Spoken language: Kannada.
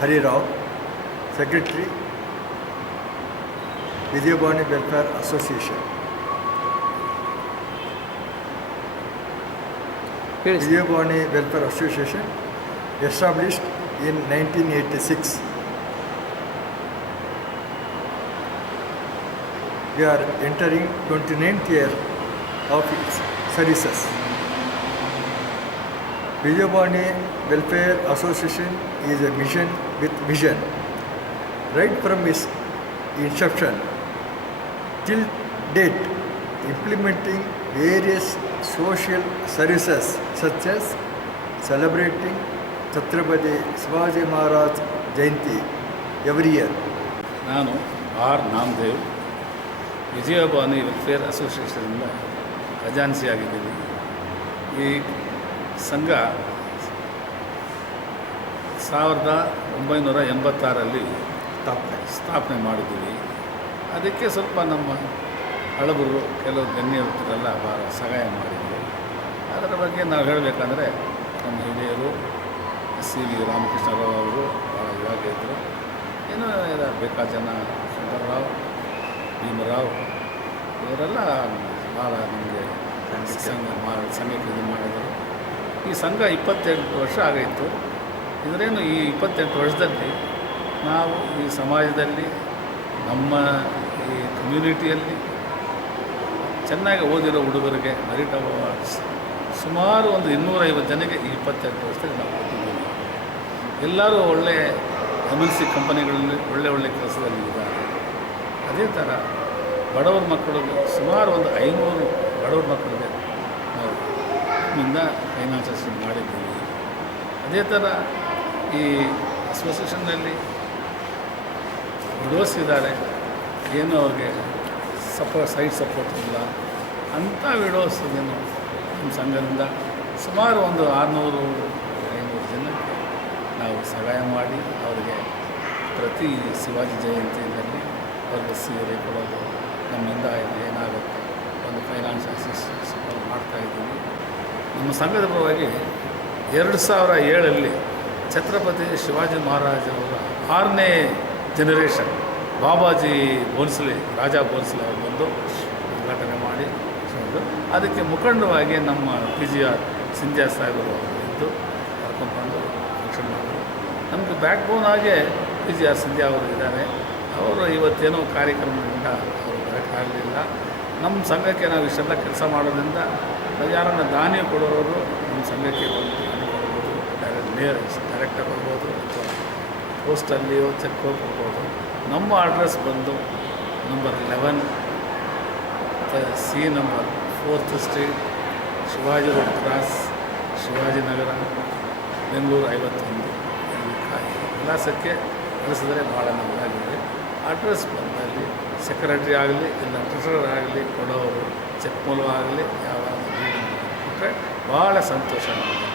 Hari Rao, Secretary, Vijayabhani Welfare Association. Vijayabhani Welfare Association established in 1986. We are entering 29th year of its services. Vijayabhani Welfare Association is a mission with vision. Right from its inception till date, implementing various social services such as celebrating Chhatrapati Shivaji Maharaj Jayanti every year. ನಾನು ಆರ್ ನಾಮದೇವ್ ವಿಜಯಭಾನಿ ವೆಲ್ಫೇರ್ ಅಸೋಸಿಯೇಷನಿಂದ ಖಜಾನ್ಸಿಯಾಗಿದ್ದೀನಿ. ಈ ಸಂಘ 1986ರಲ್ಲಿ ಸ್ಥಾಪನೆ ಮಾಡಿದ್ದೀವಿ. ಅದಕ್ಕೆ ಸ್ವಲ್ಪ ನಮ್ಮ ಹಳಬರು ಕೆಲವು ಗಣ್ಯರೆಲ್ಲ ಭಾಳ ಸಹಾಯ ಮಾಡಿದ್ರು. ಅದರ ಬಗ್ಗೆ ನಾವು ಹೇಳಬೇಕಂದ್ರೆ ನಮ್ಮ ಹಿರಿಯರು ಸಿ ವಿ ರಾಮಕೃಷ್ಣರಾವ್ ಅವರು ಭಾಳ ಇವಾಗ ಇದ್ದರು. ಏನೋ ಬೇಕಾದ ಜನ ಸುಂದರರಾವ್, ಭೀಮರಾವ್ ಇವರೆಲ್ಲ ಭಾಳ ನಮಗೆ ಸಂಘಕ್ಕೆ ಇದು ಮಾಡಿದರು. ಈ ಸಂಘ 28 ವರ್ಷ ಆಗೈತು. ಇದರೇನು ಈ 28 ವರ್ಷದಲ್ಲಿ ನಾವು ಈ ಸಮಾಜದಲ್ಲಿ ನಮ್ಮ ಈ ಕಮ್ಯುನಿಟಿಯಲ್ಲಿ ಚೆನ್ನಾಗಿ ಓದಿರೋ ಹುಡುಗರಿಗೆ ಮೆರಿಟ್ ಅವಾರ್ಡ್ಸ್ ಸುಮಾರು ಒಂದು 250 ಜನಕ್ಕೆ ಈ 28 ವರ್ಷದಲ್ಲಿ ನಾವು ಕೊಟ್ಟಿದ್ದೀವಿ. ಎಲ್ಲರೂ ಒಳ್ಳೆಯ MNC ಕಂಪನಿಗಳಲ್ಲಿ ಒಳ್ಳೆ ಕೆಲಸದಲ್ಲಿ ಇದ್ದಾರೆ. ಅದೇ ಥರ ಬಡವ್ರ ಮಕ್ಕಳಿಗೆ ಸುಮಾರು ಒಂದು 500 ಬಡವ್ರ ಮಕ್ಕಳಿಗೆ ನಾವು ನಿಂದ ಫೈನಾನ್ಸ್ ಅಸಿಸ್ಟೆಂಟ್ ಮಾಡಿದ್ದೀವಿ. ಅದೇ ಥರ ಈ ಅಸೋಸಿಯೇಷನ್ನಲ್ಲಿ ವಿಡೋಸ್ ಇದ್ದಾರೆ, ಏನೂ ಅವ್ರಿಗೆ ಸೈಡ್ ಸಪೋರ್ಟ್ ಇಲ್ಲ ಅಂಥ ವಿಡೋಸ್ಗೇನು ನಮ್ಮ ಸಂಘದಿಂದ ಸುಮಾರು ಒಂದು 600-500 ಜನಕ್ಕೆ ನಾವು ಸಹಾಯ ಮಾಡಿ ಅವರಿಗೆ ಪ್ರತಿ ಶಿವಾಜಿ ಜಯಂತಿಯಲ್ಲಿ ಅವ್ರಿಗೆ ಸೀರೆ ಕೊಡೋದು, ನಮ್ಮಿಂದ ಏನಾಗುತ್ತೆ ಒಂದು ಫೈನಾನ್ಸ್ ಅಸಿಸ್ಟೆನ್ಸ್ ಮಾಡ್ತಾಯಿದ್ದೀವಿ. ನಮ್ಮ ಸಂಘದ ಪರವಾಗಿ 2007ರಲ್ಲಿ ಛತ್ರಪತಿ ಶಿವಾಜಿ ಮಹಾರಾಜವರ 6ನೇ ಜನರೇಷನ್ ಬಾಬಾಜಿ ಭೋನ್ಸ್ಲೆ, ರಾಜಾ ಭೋನ್ಸ್ಲೆ ಅವರು ಬಂದು ಉದ್ಘಾಟನೆ ಮಾಡಿ ಅದಕ್ಕೆ ಮುಖಂಡವಾಗಿ ನಮ್ಮ PGR ಸಿಂಧ್ಯಾ ಸಾಹೇಬರು ಇದ್ದು ಕರ್ಕೊಂಡ್ಬಂದು ಫಂಕ್ಷನ್ ಮಾಡಿದ್ರು. ನಮಗೆ ಬ್ಯಾಕ್ ಬೋನ್ ಆಗೇ PGR ಸಿಂಧ್ಯಾ ಅವರು ಇದ್ದಾರೆ. ಅವರು ಇವತ್ತೇನೋ ಕಾರ್ಯಕ್ರಮದಿಂದ ಅವರು ಬರೋಕ್ಕಾಗಲಿಲ್ಲ. ನಮ್ಮ ಸಂಘಕ್ಕೆ ನಾವು ಇಷ್ಟೆಲ್ಲ ಕೆಲಸ ಮಾಡೋದ್ರಿಂದ ನಾವು ಯಾರನ್ನ ದಾನಿ ಕೊಡೋರು ನಮ್ಮ ಸಂಘಕ್ಕೆ ಒಂದು ದಾನಿ ಕೊಡ್ಬೋದು, ಡೈರೆಕ್ಟಾಗಿ ಕೊಡ್ಬೋದು ಅಥವಾ ಪೋಸ್ಟಲ್ಲಿಯೋ ಚೆಕ್ ಕೊಡ್ಬೋದು. ನಮ್ಮ ಅಡ್ರೆಸ್ ಬಂದು number 11 C number 4th street, Shivaji road cross, Shivajinagar, Bengaluru 51. ವಿಳಾಸಕ್ಕೆ ಕಳಿಸಿದ್ರೆ ಭಾಳ ನಮಗಾಗಿದೆ. ಅಡ್ರೆಸ್ ಬಂದಲ್ಲಿ ಸೆಕ್ರೆಟ್ರಿ ಆಗಲಿ ಇಲ್ಲ ಟ್ರೆಷರರ್ ಆಗಲಿ ಕೊಡೋರು ಚೆಕ್ ಮೂಲಕ ಆಗಲಿ ಯಾವ ಕೊಟ್ಟರೆ ಭಾಳ ಸಂತೋಷ ನಮಗೆ.